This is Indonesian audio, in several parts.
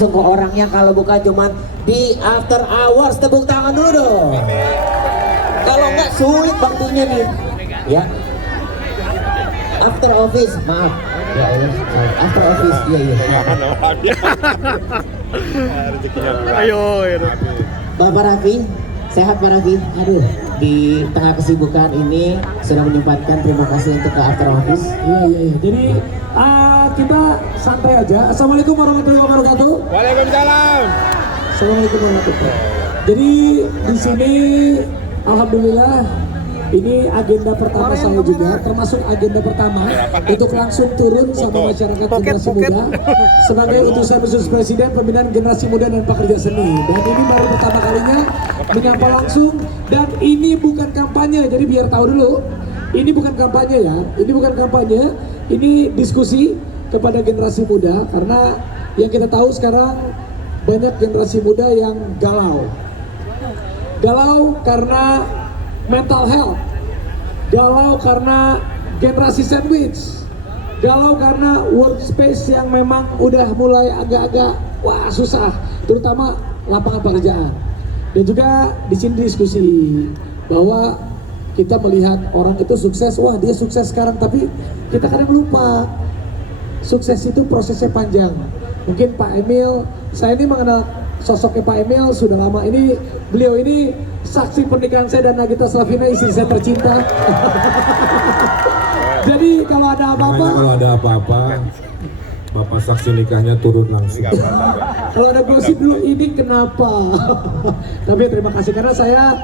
langsung ke orangnya, kalau bukan cuman di after hours. Tepuk tangan dulu dong. Kalau nggak sulit waktunya nih. Ya. After office, maaf. Ya, after office, iya. Ayo. Bapak Raffi, sehat Pak Raffi? Aduh, di tengah kesibukan ini sudah menyempatkan, terima kasih untuk ke after office. Iya. Jadi kita santai aja. Assalamualaikum warahmatullahi wabarakatuh. Waalaikumsalam. Assalamualaikum warahmatullahi wabarakatuh. Jadi di sini alhamdulillah ini agenda pertama saya juga, termasuk agenda pertama untuk langsung turun sama masyarakat generasi muda sebagai utusan khusus Presiden Pembinaan Generasi Muda dan Pekerja Seni. Dan ini baru pertama kalinya menyapa langsung, dan ini bukan kampanye, jadi biar tahu dulu, ini bukan kampanye ya, ini bukan kampanye, ini diskusi kepada generasi muda, karena yang kita tahu sekarang banyak generasi muda yang galau karena mental health, galau karena generasi sandwich, galau karena workspace yang memang udah mulai agak-agak susah, terutama lapangan pekerjaan. Dan juga di sini diskusi bahwa kita melihat orang itu sukses, wah dia sukses sekarang, tapi kita kadang lupa sukses itu prosesnya panjang. Mungkin Pak Emil, saya ini mengenal sosoknya Pak Emil sudah lama. Ini beliau ini saksi pernikahan saya dan Nagita Slavina, istri saya tercinta. Jadi kalau ada apa-apa, Bapak saksi nikahnya turun langsung. kalau ada gosip dulu ini kenapa? Tapi terima kasih karena saya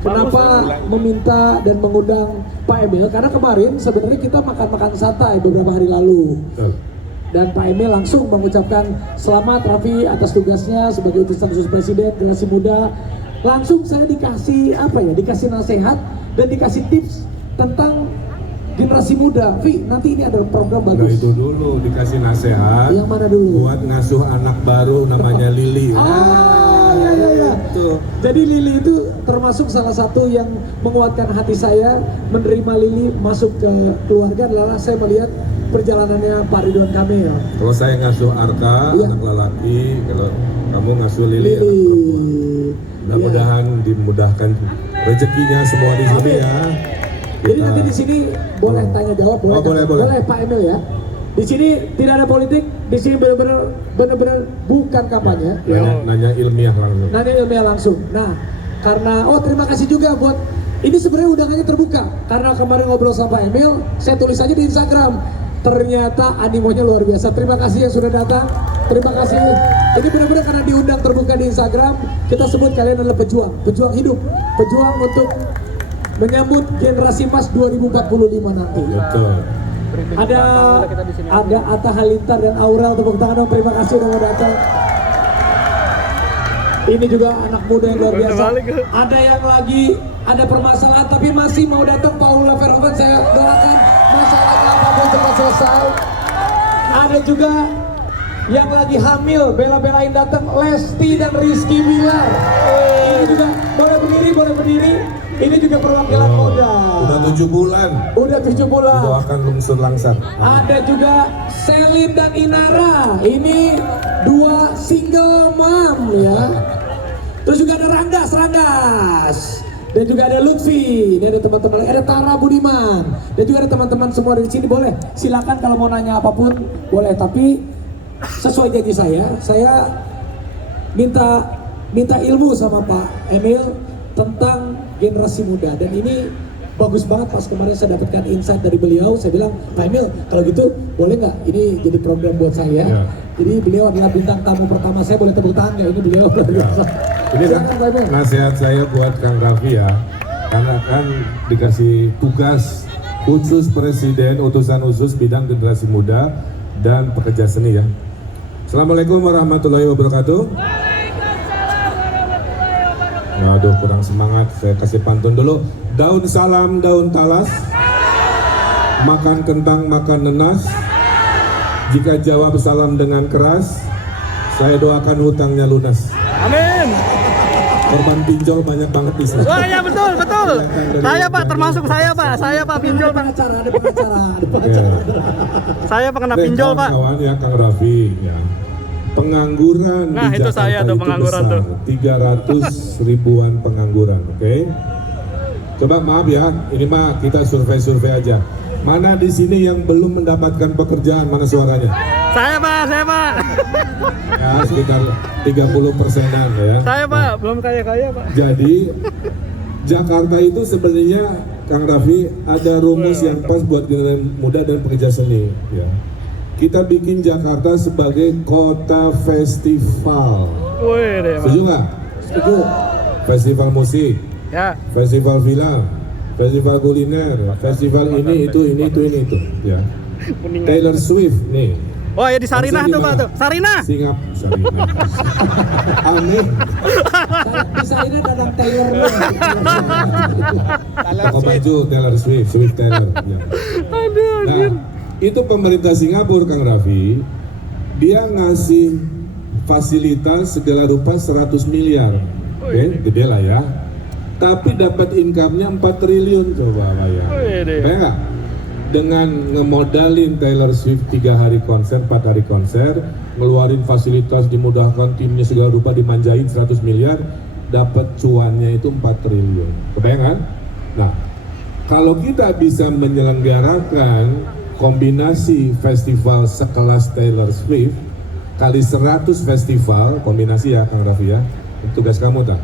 kenapa meminta dan mengundang Pak Emil, karena kemarin sebenarnya kita makan-makan santai beberapa hari lalu. Dan Pak Emil langsung mengucapkan selamat Raffi atas tugasnya sebagai utusan khusus Presiden Generasi Muda. Langsung saya dikasih dikasih nasihat dan dikasih tips tentang generasi muda. Vi, nanti ini ada program bagus. Nah itu dulu dikasih nasihat. Yang mana dulu? Buat ngasuh anak baru namanya Lili. Iya. Jadi Lili itu termasuk salah satu yang menguatkan hati saya menerima Lili masuk ke keluarga adalah saya melihat perjalanannya Pak Ridwan Kamil. Kalau saya ngasuh Arka, anak lelaki, kalau kamu ngasuh Lili, anak perempuan. Mudah-mudahan dimudahkan rezekinya semua di sini ya. Jadi nanti di sini boleh tanya jawab, boleh Pak Emil ya. Di sini tidak ada politik, di sini benar-benar bukan kampanye. Nanya ilmiah langsung. Langsung. Nah, karena terima kasih juga buat ini sebenarnya undangannya terbuka. Karena kemarin ngobrol sama Pak Emil, saya tulis aja di Instagram. Ternyata animonya luar biasa. Terima kasih yang sudah datang. Terima kasih. Ini benar-benar karena diundang terbuka di Instagram, kita sebut kalian adalah pejuang hidup, pejuang untuk menyambut generasi emas 2045 nanti. Betul. Ada Atta Halilintar dan Aurel, tepuk tangan dong. Terima kasih udah mau datang. Ini juga anak muda yang luar biasa. Ada yang lagi ada permasalahan tapi masih mau datang, Paula Verhoeven, saya doakan masalahnya apapun cepat selesai. Ada juga yang lagi hamil, bela-belain datang, Lesti dan Rizky Bilar. Ini juga boleh berdiri. Ini juga perwakilan muda. Udah 7 bulan. Doakan lungsur langsat. Ada juga Selin dan Inara. Ini 2 single mom ya. Terus juga ada Ranggas. Dan juga ada Lutfi. Ini ada teman-teman lagi. Ada Tara Budiman. Dan juga ada teman-teman semua dari sini. Boleh silakan kalau mau nanya apapun boleh. Tapi sesuai janji saya minta ilmu sama Pak Emil tentang generasi muda. Dan ini bagus banget, pas kemarin saya dapatkan insight dari beliau. Saya bilang, Pak Emil kalau gitu boleh nggak ini jadi program buat saya. Jadi beliau adalah bintang tamu pertama saya, boleh tepuk tangan nggak? Ini beliau luar biasa. Ini kan nasihat saya buat Kang Raffi ya, karena kan dikasih tugas khusus Presiden, utusan khusus bidang generasi muda dan pekerja seni ya. Assalamualaikum warahmatullahi wabarakatuh. Aduh, kurang semangat, saya kasih pantun dulu. Daun salam, daun talas, makan kentang, makan nenas. Jika jawab salam dengan keras, saya doakan hutangnya lunas. Amin. Korban pinjol banyak banget di sini. Wah ya betul. Saya Pak, termasuk saya Pak pinjol Pak. Ada pengacara. Saya pengen pinjol Pak. Kawan ya Kang Raffi ya. Pengangguran Nah, di itu Jakarta saya tuh, itu pengangguran besar, tuh. 300 ribuan pengangguran, oke? Coba maaf ya, ini mah kita survei-survei aja. Mana di sini yang belum mendapatkan pekerjaan, mana suaranya? Saya Pak. Ya, sekitar 30%-an ya. Saya Pak, belum kaya Pak. Jadi Jakarta itu sebenarnya Kang Raffi ada rumus yang pas buat generasi muda dan pekerja seni ya. Kita bikin Jakarta sebagai kota festival. Wih deh Pak. Setuju nggak? Setuju. Festival musik, Ya. festival film, festival kuliner, festival ini itu ya. Kuningan. Taylor Swift nih. Oh ya di Sarinah tuh Pak tuh. Sarinah. Sarinah. Aneh. Bisa ini dadang Taylor. Toko baju Taylor Swift Taylor. Ya. Nah, itu pemerintah Singapura Kang Raffi, dia ngasih fasilitas segala rupa 100 miliar. Oke, gede lah ya. Tapi dapat income-nya 4 triliun coba bayar. Bayang nggak? Dengan ngemodalin Taylor Swift 3 hari konser, 4 hari konser, ngeluarin fasilitas, dimudahkan timnya segala rupa, dimanjain 100 miliar, dapat cuannya itu 4 triliun. Kebayang kan? Nah, kalau kita bisa menyelenggarakan kombinasi festival sekelas Taylor Swift kali 100 festival, kombinasi ya Kang Raffi ya, tugas kamu tak?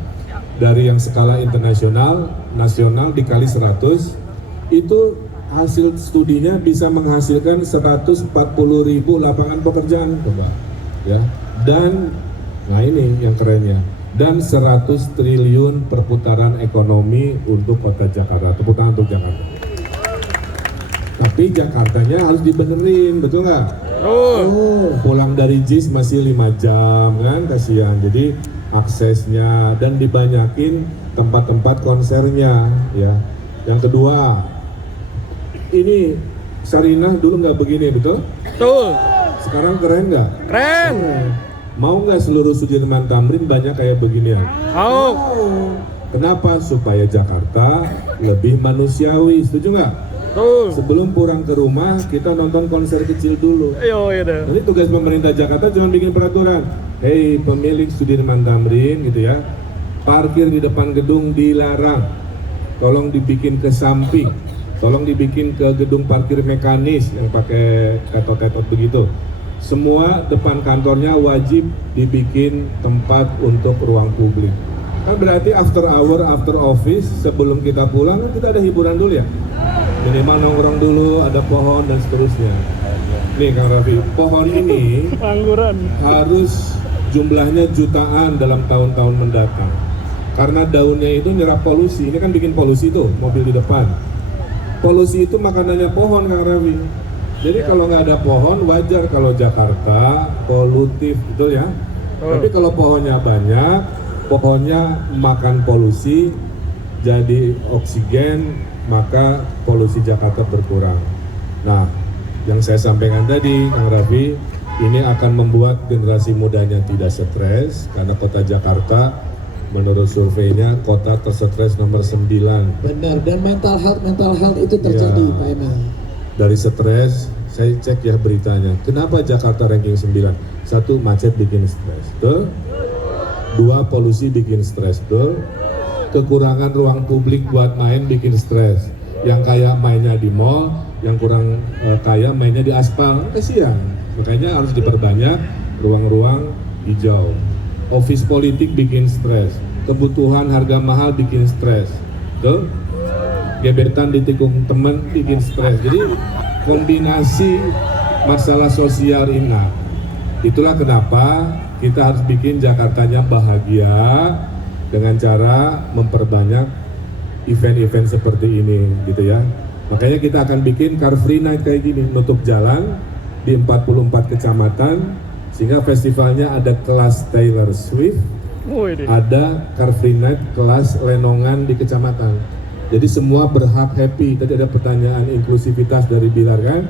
Dari yang skala internasional, nasional dikali 100, itu hasil studinya bisa menghasilkan 140.000 lapangan pekerjaan, coba ya. Dan nah ini yang kerennya, dan 100 triliun perputaran ekonomi untuk kota Jakarta, tepuk tangan untuk Jakarta. Tapi Jakartanya harus dibenerin, betul nggak? Pulang dari JIS masih 5 jam kan, kasihan. Jadi aksesnya dan dibanyakin tempat-tempat konsernya ya. Yang kedua, ini Sarinah dulu nggak begini, betul? Betul. Sekarang keren nggak? Keren. Mau nggak seluruh Sudirman Tamrin banyak kayak beginian? Mau. Kenapa? Supaya Jakarta lebih manusiawi, setuju nggak? Betul. Sebelum pulang ke rumah, kita nonton konser kecil dulu. Ayo ya deh. Jadi tugas pemerintah Jakarta cuma bikin peraturan. Hei pemilik Sudirman Tamrin gitu ya, parkir di depan gedung dilarang. Tolong dibikin ke samping. Tolong dibikin ke gedung parkir mekanis yang pakai tetot-tetot begitu. Semua depan kantornya wajib dibikin tempat untuk ruang publik. Kan berarti after hour, after office, sebelum kita pulang kan kita ada hiburan dulu ya. Minimal nongkrong dulu, ada pohon dan seterusnya. Nih Kang Raffi, pohon ini Pengangguran. harus jumlahnya jutaan dalam tahun-tahun mendatang. Karena daunnya itu nyerap polusi. Ini kan bikin polusi tuh, mobil di depan. Polusi itu makanannya pohon Kang Raffi. Jadi kalau nggak ada pohon, wajar kalau Jakarta polutif, betul ya? Tapi kalau pohonnya banyak, pohonnya makan polusi, jadi oksigen, maka polusi Jakarta berkurang. Nah, yang saya sampaikan tadi, Kang Raffi, ini akan membuat generasi mudanya tidak stres, karena kota Jakarta menurut surveinya kota tersetres nomor 9. Benar, dan mental health itu terjadi Ya. Pak Emil. Dari stres, saya cek ya beritanya. Kenapa Jakarta ranking 9? 1, macet bikin stres. Betul? 2, polusi bikin stres. Betul? Kekurangan ruang publik buat main bikin stres. Yang kaya mainnya di mall, yang kurang kaya mainnya di aspal. Kasihan. Makanya harus diperbanyak ruang-ruang hijau. Office politik bikin stres. Kebutuhan harga mahal bikin stres. Betul? Gebetan ditikung teman bikin stres. Jadi kombinasi masalah sosial ini. Nah, itulah kenapa kita harus bikin Jakartanya bahagia dengan cara memperbanyak event-event seperti ini gitu ya. Makanya kita akan bikin Car Free Night kayak gini, nutup jalan di 44 kecamatan sehingga festivalnya ada kelas Taylor Swift, ada Car Free Night kelas lenongan di kecamatan. Jadi semua berhak happy. Tadi ada pertanyaan inklusivitas dari Bilar kan.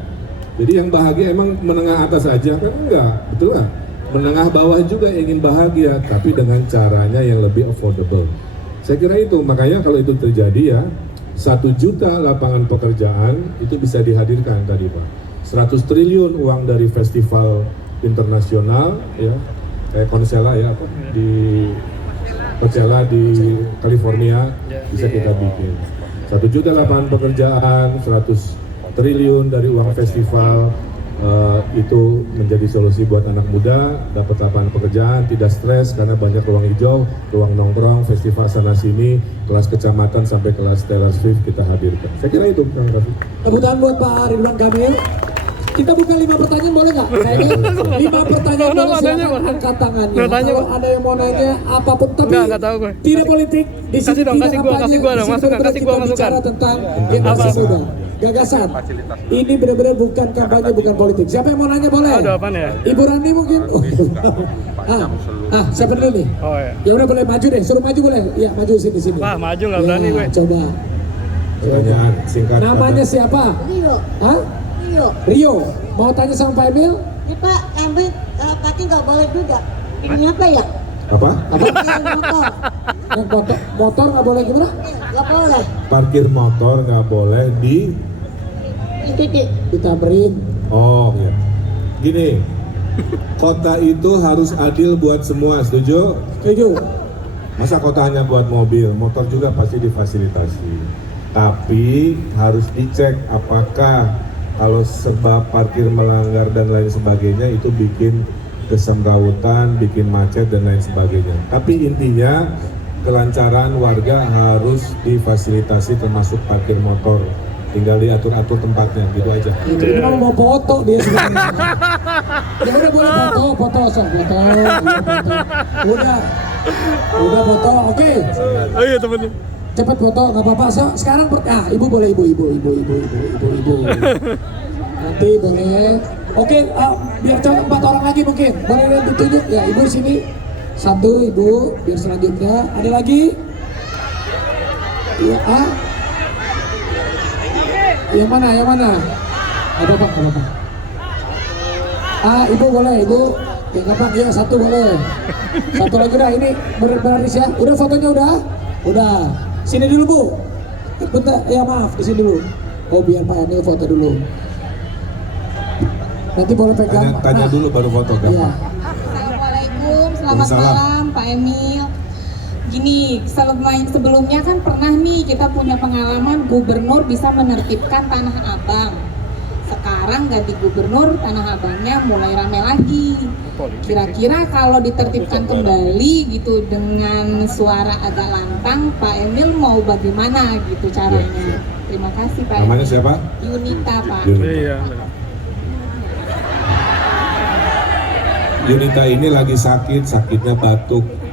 Jadi yang bahagia emang menengah atas aja kan? Enggak, betul nggak? Menengah bawah juga ingin bahagia, tapi dengan caranya yang lebih affordable. Saya kira itu, makanya kalau itu terjadi ya, 1 juta lapangan pekerjaan itu bisa dihadirkan tadi Pak. 100 triliun uang dari festival internasional ya, kayak Coachella ya apa di Coachella di California bisa kita bikin 1 juta lapangan pekerjaan, 100 triliun dari uang festival. Itu menjadi solusi buat anak muda, dapat lapangan pekerjaan, tidak stres karena banyak ruang hijau, ruang nongkrong, festival sana sini, kelas kecamatan sampai kelas Taylor Swift kita hadirkan. Saya kira itu, Kang Raffi. Tepuk tangan buat Pak Ridwan Kamil. Kita buka 5 pertanyaan boleh nggak? Kayaknya 5 pertanyaan boleh, silakan angkat tangannya. Kalau ada yang mau nanya apapun, tapi Enggak tahu gue. tidak politik. Di sini Kasih dong, tidak kasih gua kampanye. dong, Di sini masukan, benar-benar kasih gua kita masukan. bicara tentang generasi muda. Gagasan. Ini benar-benar bukan kampanye, bukan politik. Siapa yang mau nanya boleh? Aduh, apaan ya? Ibu Rani mungkin. Siapa dulu nih? Oh ya. Ya udah boleh maju deh, suruh maju boleh. Ya maju sini. Wah, maju nggak berani gue. Coba. Pertanyaan singkat. Namanya siapa? Rio. Hah? Rio. Rio. Mau tanya sama Pak Emil? Ini Pak, ambil pasti nggak boleh juga. Ini apa ya? Apa? Parkir motor. Yang motor nggak boleh gimana? Nggak boleh. Parkir motor nggak boleh di. Titik. Ditamrin. Oh ya. Gini, kota itu harus adil buat semua, setuju? Setuju. Masa kota hanya buat mobil, motor juga pasti difasilitasi. Tapi harus dicek apakah kalau sebab parkir melanggar dan lain sebagainya itu bikin kesemrawutan, bikin macet dan lain sebagainya. Tapi intinya kelancaran warga harus difasilitasi termasuk parkir motor. Tinggal diatur-atur tempatnya, gitu aja. Ini mau foto dia sebenarnya. Ya udah boleh foto, sok foto. Udah foto, oke. Oh iya temennya. Cepet foto, nggak apa-apa. So, sekarang ibu boleh ibu. Nanti boleh. Oke, biar cepet 4 orang lagi mungkin. Boleh ditunjuk ya ibu sini. 1 ibu, biar selanjutnya. Ada lagi? Iya, Yang mana? Gak apa-apa. Ibu boleh, ibu. Ya gampang, ya 1 boleh. 1 lagi udah, ini berbaris ya. Udah fotonya udah? Udah. Sini dulu Bu. Bentar, ya maaf, di sini dulu. Oh biar Pak Emil foto dulu. Nanti boleh pegang. Tanya dulu baru foto kan? Iya. Assalamualaikum, selamat Waalaikumsalam. malam Pak Emil. Gini, sebelumnya kan pernah nih kita punya pengalaman gubernur bisa menertibkan Tanah Abang. Sekarang ganti gubernur, Tanah Abangnya mulai rame lagi. Kira-kira kalau ditertibkan kembali gitu dengan suara agak lantang, Pak Emil mau bagaimana gitu caranya? Terima kasih Pak Namanya Emil. siapa? Yunita Pak. Iya. Yunita ini lagi sakitnya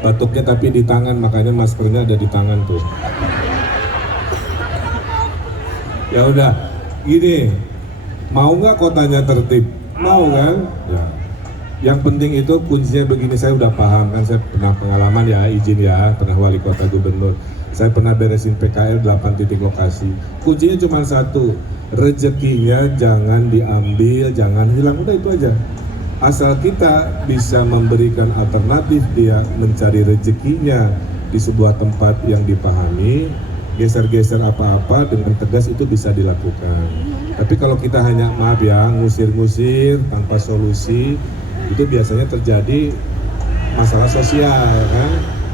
batuknya tapi di tangan, makanya maskernya ada di tangan tuh. Ya udah, gini, mau nggak kotanya tertib? Mau kan? Ya. Yang penting itu kuncinya begini, saya udah paham kan, saya pernah pengalaman ya, izin ya, pernah wali kota gubernur. Saya pernah beresin PKL 8 titik lokasi. Kuncinya cuma 1, rezekinya jangan diambil, jangan hilang, udah itu aja. Asal kita bisa memberikan alternatif dia mencari rezekinya di sebuah tempat yang dipahami, geser-geser apa-apa dengan tegas itu bisa dilakukan. Tapi kalau kita hanya maaf ya, ngusir-ngusir tanpa solusi, itu biasanya terjadi masalah sosial kan.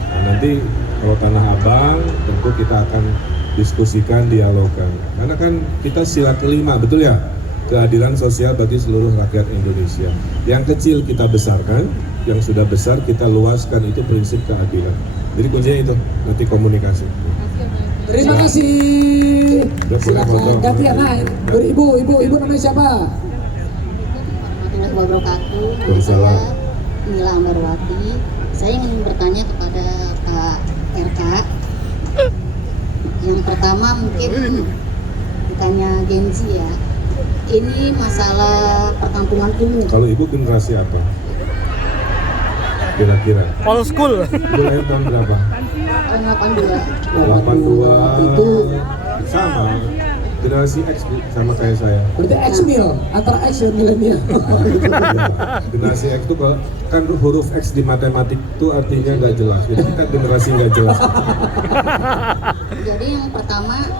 Nah, nanti kalau Tanah Abang tentu kita akan diskusikan, dialogkan. Karena kan kita sila kelima, betul ya? Keadilan sosial bagi seluruh rakyat Indonesia. Yang kecil kita besarkan, yang sudah besar kita luaskan, itu prinsip keadilan. Jadi kuncinya itu, nanti komunikasi. Terima kasih. Silakan gantian. Nah, ibu namanya siapa? Warahmatullahi wabarakatuh. Nama Waalaikumsalam. saya Mila Amarwati. Saya ingin bertanya kepada Pak RK. Yang pertama mungkin ditanya Gen Z ya. Ini masalah perkampungan kumuh. Kalau ibu generasi apa? Kira-kira. Old school. Ibu lahir tahun berapa? Tahun 82. 82. Itu Sama. Generasi X Bu, sama kayak saya. berarti X-Mil, antara X dan milenial. Generasi X itu kalau kan huruf X di matematik itu artinya nggak jelas. Jadi kita generasi nggak jelas. Jadi yang pertama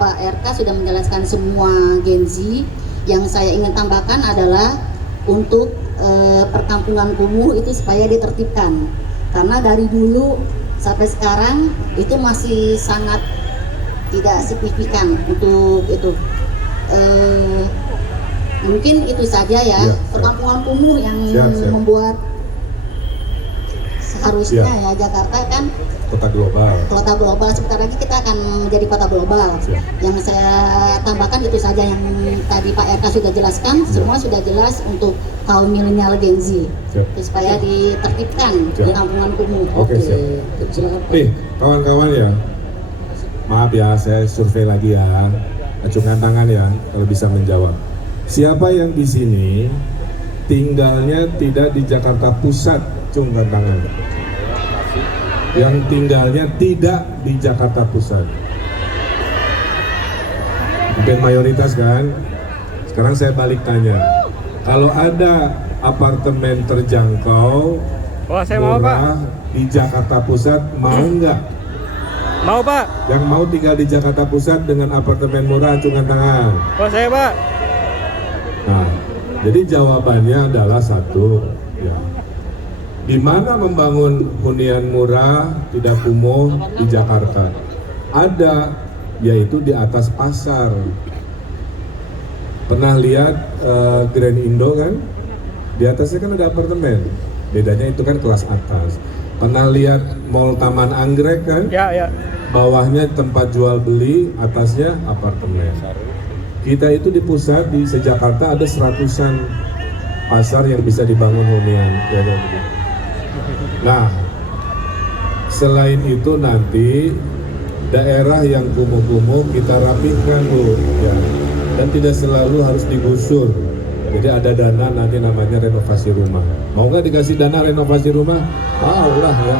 Pak RK sudah menjelaskan semua Gen Z. Yang saya ingin tambahkan adalah untuk perkampungan kumuh itu supaya ditertibkan, karena dari dulu sampai sekarang itu masih sangat tidak signifikan untuk itu. Mungkin itu saja ya, perkampungan kumuh yang membuat seharusnya ya Jakarta kan Kota global. Sebentar lagi kita akan menjadi kota global. Yang saya tambahkan itu saja yang tadi Pak RK sudah jelaskan. Semua sudah jelas untuk kaum milenial Gen Z. Supaya ditertibkan di kampungan kumuh. Oke, silakan. Kawan-kawan ya, maaf ya, saya survei lagi ya. Acungkan tangan ya, kalau bisa menjawab. Siapa yang di sini tinggalnya tidak di Jakarta Pusat? Acungkan tangan. Yang tinggalnya tidak di Jakarta Pusat. Mungkin mayoritas kan? Sekarang saya balik tanya. Kalau ada apartemen terjangkau, saya mau murah, Pak. di Jakarta Pusat, mau nggak? Mau Pak. Yang mau tinggal di Jakarta Pusat dengan apartemen murah, acungkan tangan. Saya Pak. Nah, jadi jawabannya adalah satu, ya. Di mana membangun hunian murah, tidak kumuh di Jakarta? Ada, yaitu di atas pasar. Pernah lihat Grand Indo kan? Di atasnya kan ada apartemen. Bedanya itu kan kelas atas. Pernah lihat Mall Taman Anggrek kan? Ya. Bawahnya tempat jual beli, atasnya apartemen. Kita itu di pusat, di Jakarta ada 100-an pasar yang bisa dibangun hunian. Ya, begitu. Nah, selain itu nanti daerah yang kumuh-kumuh kita rapikan Bu, ya. Dan tidak selalu harus digusur. Jadi ada dana nanti namanya renovasi rumah. Mau nggak dikasih dana renovasi rumah? Lah ya.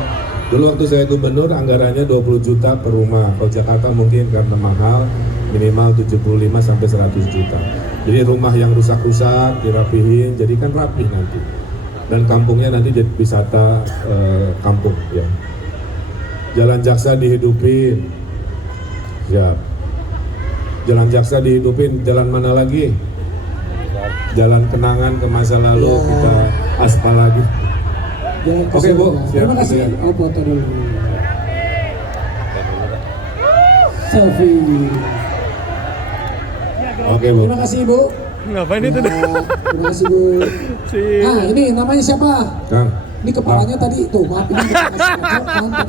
Dulu waktu saya gubernur anggarannya 20 juta per rumah. Kalau Jakarta mungkin karena mahal minimal 75 sampai 100 juta. Jadi rumah yang rusak-rusak dirapihin, jadi kan rapih nanti. Dan kampungnya nanti jadi wisata kampung ya. Jalan Jaksa dihidupin. Siap. Jalan Jaksa dihidupin, jalan mana lagi? Jalan kenangan ke masa lalu kita aspal lagi. Oke Bu, siap. Terima kasih. Oh, foto dulu. Selfie. Oke Bu. Terima kasih Bu. Ngapain itu? Terima kasih Bu. Nah, ini namanya siapa? Kang. Ini kepalanya tadi tuh, maaf ini tadi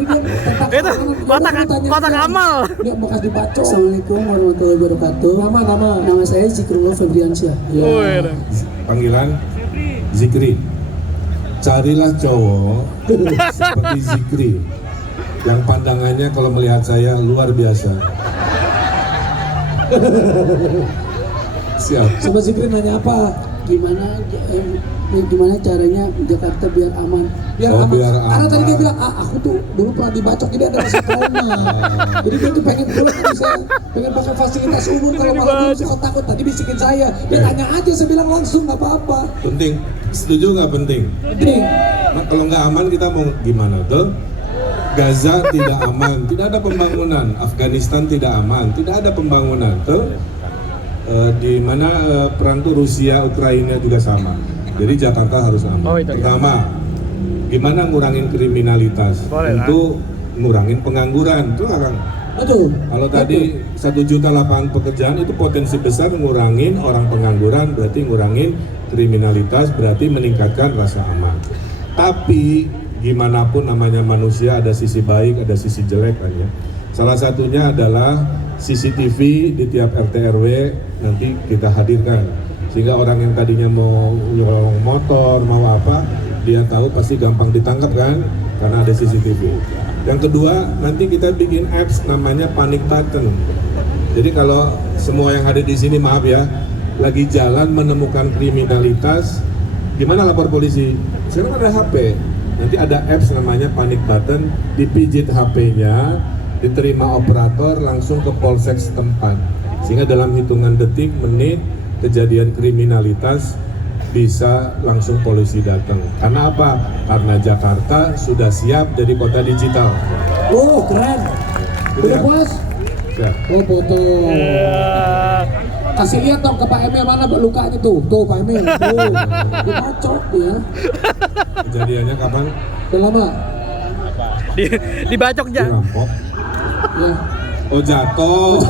dia tentang Itu kotak amal. Dia bekas dibacok. Assalamualaikum warahmatullahi wabarakatuh. Nama saya Zikrullah Febriansyah. Panggilan Zikri. Carilah cowok seperti Zikri yang pandangannya kalau melihat saya luar biasa. Siap. Sobat Zikri nanya apa? Gimana caranya Jakarta biar aman? Biar aman. Karena tadi dia bilang, aku tuh dulu pernah dibacok, jadi ada rasa trauma. Jadi dia tuh pengen pulang, saya pengen pakai fasilitas umum kalau malam suka takut. Tadi bisikin saya, dia tanya aja, saya bilang langsung, nggak apa-apa. Penting. Setuju nggak penting? Penting. Nah, kalau nggak aman kita mau gimana tuh? Gaza tidak aman, tidak ada pembangunan. Afghanistan tidak aman, tidak ada pembangunan. Tuh di mana perang tuh Rusia, Ukraina juga sama. Jadi Jakarta harus aman. Pertama, gimana ngurangin kriminalitas? Untuk ngurangin pengangguran, tuh Kang. Betul. Kalau tadi 1 juta lapangan pekerjaan itu potensi besar ngurangin orang pengangguran, berarti ngurangin kriminalitas, berarti meningkatkan rasa aman. Tapi gimana pun namanya manusia ada sisi baik, ada sisi jelek kan ya. Salah satunya adalah CCTV di tiap RT RW nanti kita hadirkan sehingga orang yang tadinya mau nyolong motor mau apa dia tahu pasti gampang ditangkap kan karena ada CCTV. Yang kedua nanti kita bikin apps namanya panic button. Jadi kalau semua yang hadir di sini maaf ya lagi jalan menemukan kriminalitas gimana lapor polisi? Sekarang ada HP. Nanti ada apps namanya panic button, dipijit HP-nya, diterima operator langsung ke polsek setempat. Sehingga dalam hitungan detik, menit, kejadian kriminalitas bisa langsung polisi datang. Karena apa? Karena Jakarta sudah siap jadi kota digital. Oh, keren. Udah puas? Ya. Oh, foto. Kasih lihat dong ke Pak Emil mana lukanya tuh. Tuh Pak Emil. Tuh. Dibacok ya. Kejadiannya kapan? Udah lama. Dibacok Dia Jang. rampok. Ya. Oh jatuh.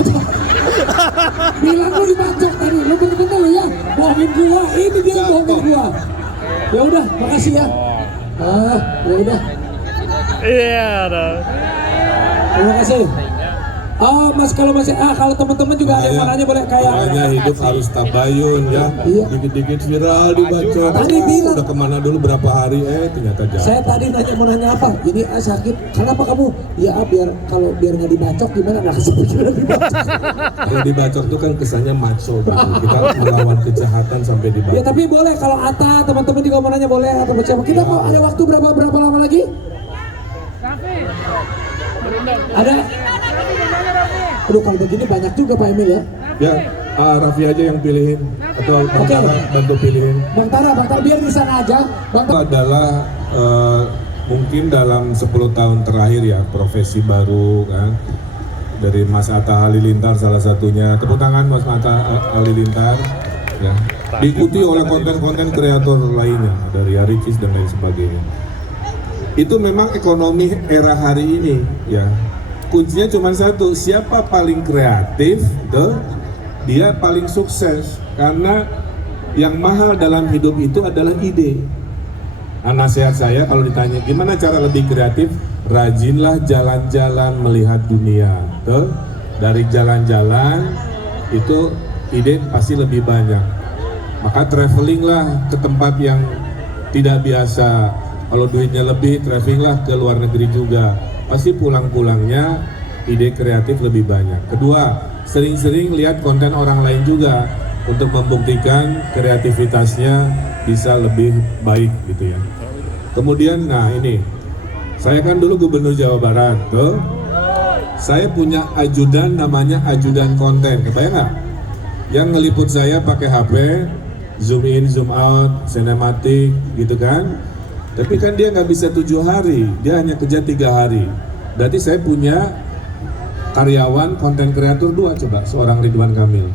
Bilang lu dibacok tadi. Lu bener-bener lu ya. Bohongin gua. Ini dia bohongin gua. Ya udah, makasih ya. Ya udah. Iya dong. Terima kasih. Mas kalau masih kalau teman-teman juga ada yang mau nanya boleh kayak. Makanya hidup harus tabayun ya. Iya. Dikit-dikit viral dibaca. Tadi bilang. Udah kemana dulu berapa hari ternyata jatuh. Saya tadi mau nanya apa? Ini sakit. Kenapa kamu? Ya biar nggak dibacok gimana? Nggak kepikiran dibacok. Kalau dibacok tuh kan kesannya macho gitu. Kita melawan kejahatan sampai dibacok. Ya tapi boleh kalau Ata teman-teman juga mau nanya boleh atau siapa. Kita mau ada waktu berapa lama lagi? Ada? Aduh kalau begini banyak juga Pak Emil ya. Ya, Raffi aja yang pilihin atau Bang Tara bantu pilihin. Bang Tara biar di sana aja. Itu adalah mungkin dalam 10 tahun terakhir ya profesi baru kan dari Mas Atta Halilintar salah satunya. Tepuk tangan Mas Atta Halilintar ya. Diikuti oleh konten-konten kreator lainnya dari Ricis dan lain sebagainya. Itu memang ekonomi era hari ini ya. Kuncinya cuma satu, siapa paling kreatif, dia paling sukses. Karena yang mahal dalam hidup itu adalah ide. Nah, nasihat saya kalau ditanya gimana cara lebih kreatif, rajinlah jalan-jalan melihat dunia. Dari jalan-jalan itu ide pasti lebih banyak. Maka traveling lah ke tempat yang tidak biasa. Kalau duitnya lebih, traveling lah ke luar negeri juga. Pasti pulang-pulangnya ide kreatif lebih banyak. Kedua, sering-sering lihat konten orang lain juga untuk membuktikan kreativitasnya bisa lebih baik gitu ya. Kemudian, nah ini, saya kan dulu gubernur Jawa Barat, tuh. Saya punya ajudan namanya ajudan konten, kebayang nggak? Yang ngeliput saya pakai HP, zoom in, zoom out, sinematik gitu kan. Tapi kan dia nggak bisa 7 hari, dia hanya kerja 3 hari. Berarti saya punya karyawan konten kreator 2 coba, seorang Ridwan Kamil.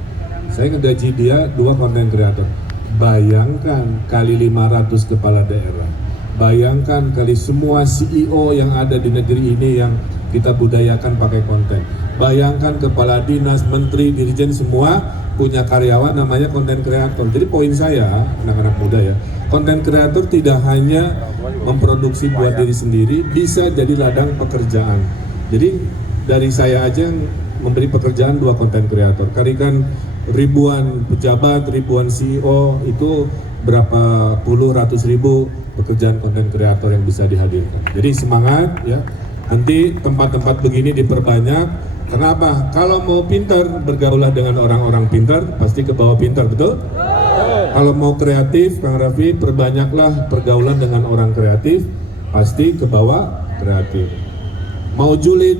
Saya ngegaji dia 2 konten kreator. Bayangkan kali 500 kepala daerah. Bayangkan kali semua CEO yang ada di negeri ini yang kita budayakan pakai konten. Bayangkan kepala dinas, menteri, dirjen semua punya karyawan namanya konten kreator. Jadi poin saya, anak-anak muda ya, konten kreator tidak hanya memproduksi buat diri sendiri, bisa jadi ladang pekerjaan. Jadi dari saya aja yang memberi pekerjaan 2 konten kreator. Karikan ribuan pejabat, ribuan CEO, itu berapa puluh ratus ribu pekerjaan konten kreator yang bisa dihadirkan. Jadi semangat ya. Nanti tempat-tempat begini diperbanyak. Kenapa? Kalau mau pintar, bergaulah dengan orang-orang pintar, pasti ke bawah pintar, betul? Kalau mau kreatif, Kang Raffi, perbanyaklah pergaulan dengan orang kreatif, pasti ke bawah kreatif. Mau julid,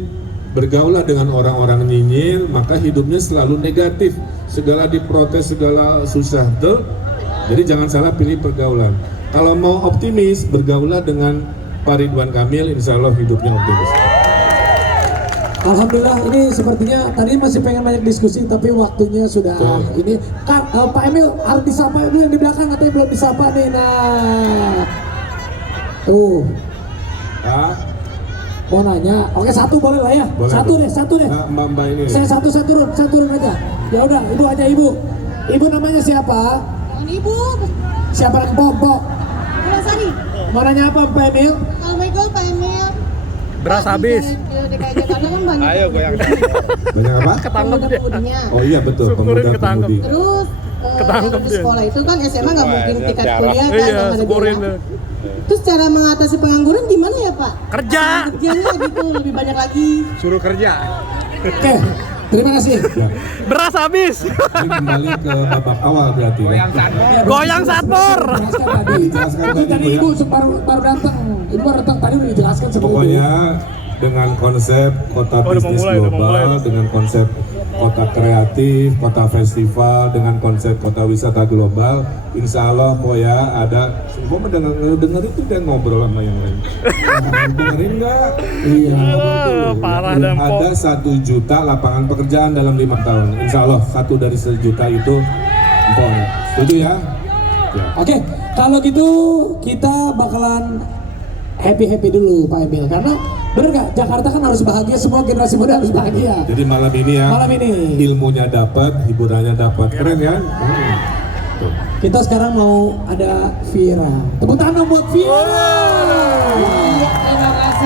bergaulah dengan orang-orang nyinyir, maka hidupnya selalu negatif. Segala diprotes, segala susah, betul? Jadi jangan salah pilih pergaulan. Kalau mau optimis, bergaulah dengan Pak Ridwan Kamil, insya Allah hidupnya optimis. Alhamdulillah, ini sepertinya tadi masih pengen banyak diskusi, tapi waktunya sudah ini. Pak Emil harus disapa dulu yang di belakang, katanya belum disapa nih. Nah, tuh. Mau nanya, oke satu boleh lah ya. Boleh, satu deh. Nah, Mbak ini. Saya satu turun aja. Ya udah, ibu aja ibu. Ibu namanya siapa? Ibu. Siapa yang popok? Sari. Mau nanya apa Pak Emil? Assalamualaikum Pak Emil. Beras habis. Ayo goyang. Banyak apa? Ketangkep dia. Oh iya betul, Syukurin pemuda-pemudi. Terus Ketangkep di dia. sekolah itu kan SMA nggak mungkin tingkat kuliah kan, Iya, sama ada syukurin. bilang. Terus cara mengatasi pengangguran gimana ya Pak? Kerja. Kerjanya gitu lebih banyak lagi. Suruh kerja. Oke, terima kasih. Ya. Beras habis. Ini kembali ke babak awal berarti ya. Goyang satpor. Jelaskan tadi. Dijelaskan Itu tadi, tadi Bu, ya. ibu baru datang. Ibu baru datang tadi udah dijelaskan sebelumnya. Pokoknya dengan konsep kota bisnis global, dengan konsep kota kreatif, kota festival, dengan konsep kota wisata global. Insya Allah ya ada. Semua denger itu dan ngobrol sama yang lain. Dengerin nggak? Iya. Parah dan Ada 1 juta lapangan pekerjaan dalam 5 tahun. Insya Allah 1 dari 1 juta itu empon. Setuju ya? Ya. Oke, kalau gitu kita bakalan happy dulu Pak Emil, karena bener nggak, Jakarta kan harus bahagia, semua generasi muda harus bahagia. Jadi malam ini ya, Malam ini ilmunya dapat, hiburannya dapat, keren ya? Tuh. kita sekarang mau ada Vira. Tepuk tangan buat Vira.